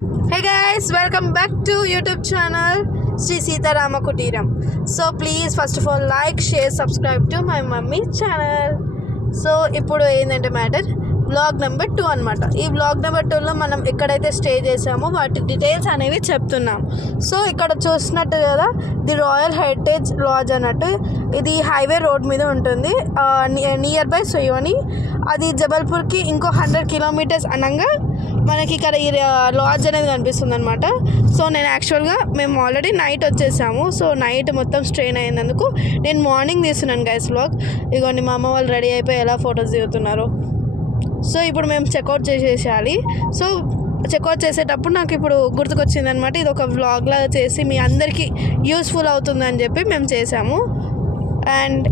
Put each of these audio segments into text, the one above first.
Hey guys, welcome back to YouTube channel Sri Sitarama Kutiram. So please first of all like, share, subscribe to my mummy channel. So ఇప్పుడు ఏంటంటే matter blog number 2 అనమాట. ఈ blog number 2లో మనం ఎక్కడైతే stay చేసామో వాటి details అనేవి చెప్తున్నాం. సో ఇక్కడ చూసినట్టు కదా ది రాయల్ హెరిటేజ్ లాడ్జ్ అన్నట్టు ఇది హైవే రోడ్ మీద ఉంటుంది, నియర్ బై సోయోని. అది జబల్పూర్కి ఇంకో 100 కిలోమీటర్స్ అనగా మనకి ఇక్కడ ఈ లాడ్జ్ అనేది కనిపిస్తుంది అనమాట. సో నేను యాక్చువల్గా మేము ఆల్రెడీ నైట్ వచ్చేసాము. సో నైట్ మొత్తం స్ట్రెయిన్ అయినందుకు నేను మార్నింగ్ తీస్తున్నాను గైస్ వ్లాగ్. ఇగోండి మా అమ్మ వాళ్ళు రెడీ అయిపోయి ఎలా ఫొటోస్ దిగుతున్నారు. సో ఇప్పుడు మేము చెక్అవుట్ చేసేయాలి. సో చెక్అవుట్ చేసేటప్పుడు నాకు ఇప్పుడు గుర్తుకొచ్చింది అనమాట, ఇది ఒక వ్లాగ్ లాగా చేసి మీ అందరికీ యూస్ఫుల్ అవుతుందని చెప్పి మేము చేసాము. అండ్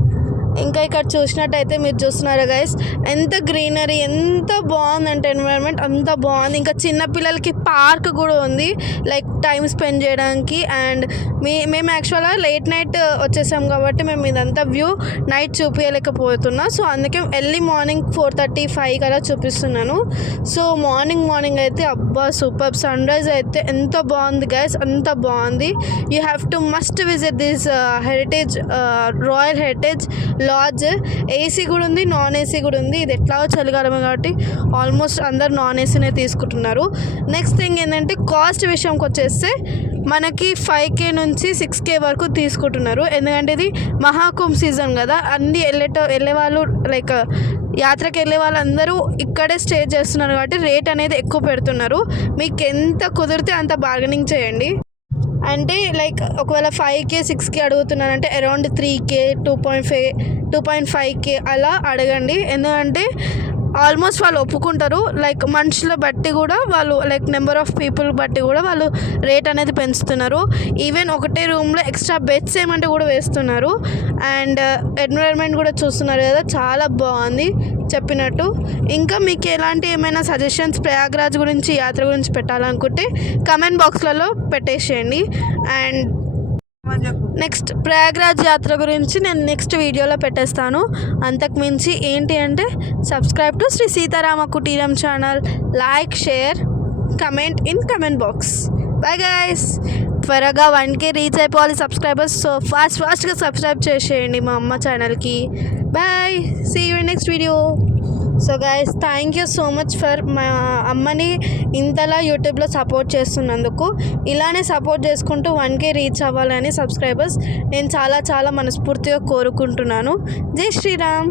ఇంకా ఇక్కడ చూసినట్టయితే మీరు చూస్తున్నారు గైస్ ఎంత గ్రీనరీ, ఎంత బాగుందంటే ఎన్విరాన్మెంట్ అంత బాగుంది. ఇంకా చిన్నపిల్లలకి పార్క్ కూడా ఉంది లైక్ టైం స్పెండ్ చేయడానికి. అండ్ మేము యాక్చువల్గా లేట్ నైట్ వచ్చేసాం కాబట్టి మేము ఇదంతా వ్యూ నైట్ చూపించలేకపోతున్నా. సో అందుకే ఎర్లీ మార్నింగ్ 4:35 అలా చూపిస్తున్నాను. సో మార్నింగ్ అయితే అబ్బా సూపర్ సన్ రైజ్ అయితే ఎంత బాగుంది గైస్, అంత బాగుంది. You have to must visit this heritage royal heritage lodge. AC కూడా ఉంది, నాన్ ఏసీ కూడా ఉంది. ఇది ఎట్లాగో చలికాలమే కాబట్టి ఆల్మోస్ట్ అందరు నాన్ ఏసీనే తీసుకుంటున్నారు. నెక్స్ట్ థింగ్ ఏంటంటే కాస్ట్ విషయంకి వచ్చేస్తే మనకి 5K నుంచి 6K వరకు తీసుకుంటున్నారు. ఎందుకంటే ఇది మహాకుంభ్ సీజన్ కదా, అన్ని వెళ్ళే వాళ్ళు లైక్ యాత్రకి వెళ్ళే వాళ్ళందరూ ఇక్కడే స్టే చేస్తున్నారు కాబట్టి రేట్ అనేది ఎక్కువ పెడుతున్నారు. మీకు ఎంత కుదిరితే అంత బార్గెనింగ్ చేయండి. అంటే లైక్ ఒకవేళ 5K 6K అడుగుతున్నానంటే around 3K 2.5K అలా అడగండి. ఎందుకంటే ఆల్మోస్ట్ వాళ్ళు ఒప్పుకుంటారు. లైక్ మనుషుల బట్టి కూడా వాళ్ళు లైక్ నెంబర్ ఆఫ్ పీపుల్ బట్టి కూడా వాళ్ళు రేట్ అనేది పెంచుతున్నారు. ఈవెన్ ఒకటే రూమ్లో ఎక్స్ట్రా బెడ్స్ ఏమంటే కూడా వేస్తున్నారు. అండ్ ఎన్విరాన్మెంట్ కూడా చూస్తున్నారు కదా, చాలా బాగుంది చెప్పినట్టు. ఇంకా మీకు ఎలాంటి ఏమైనా సజెషన్స్ ప్రయాగ్రాజ్ గురించి యాత్ర గురించి పెట్టాలనుకుంటే కమెంట్ బాక్స్లలో పెట్టేసేయండి. అండ్ నెక్స్ట్ ప్రయాగ్రాజ్ యాత్ర గురించి నేను నెక్స్ట్ వీడియోలో పెట్టేస్తాను. అంతకుమించి ఏంటి అంటే subscribe to Shri Sitarama Kuteeram channel, like, share, comment in comment box. Bye guys, త్వరగా 1K రీచ్ అయిపోవాలి సబ్స్క్రైబర్స్. సో ఫాస్ట్గా సబ్స్క్రైబ్ చేసేయండి మా అమ్మ ఛానల్కి. Bye, see you in next video. So guys thank you so much for మా అమ్మని ఇంతలా యూట్యూబ్లో సపోర్ట్ చేస్తున్నందుకు. ఇలానే సపోర్ట్ చేసుకుంటూ 1K రీచ్ అవ్వాలని సబ్స్క్రైబర్స్ నేను చాలా మనస్ఫూర్తిగా కోరుకుంటున్నాను. జై శ్రీరామ్.